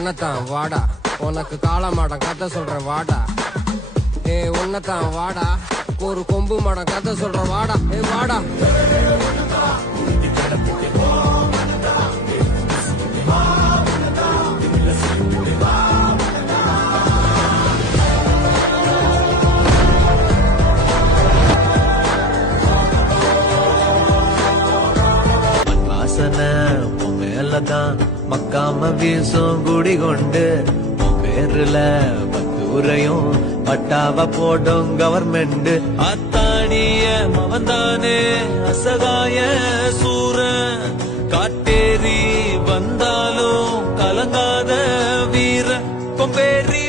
உன்னத்தான் வாடா, உனக்கு காளமாடம் கதை சொல்றேன் வாடா. உன்னத்தான் வாடா, ஒரு கொம்பு மாடம் கதை சொல்றேன் வாடா. வாடா மேலதான் மக்காம வீசும் குடி கொண்டு பேருல பத்தூரையும் பட்டாவ போடும் கவர்மெண்ட். அத்தானிய மவன்தானே அசகாய சூர, காட்டேரி வந்தாலும் கலங்காத வீர கொம்பேரி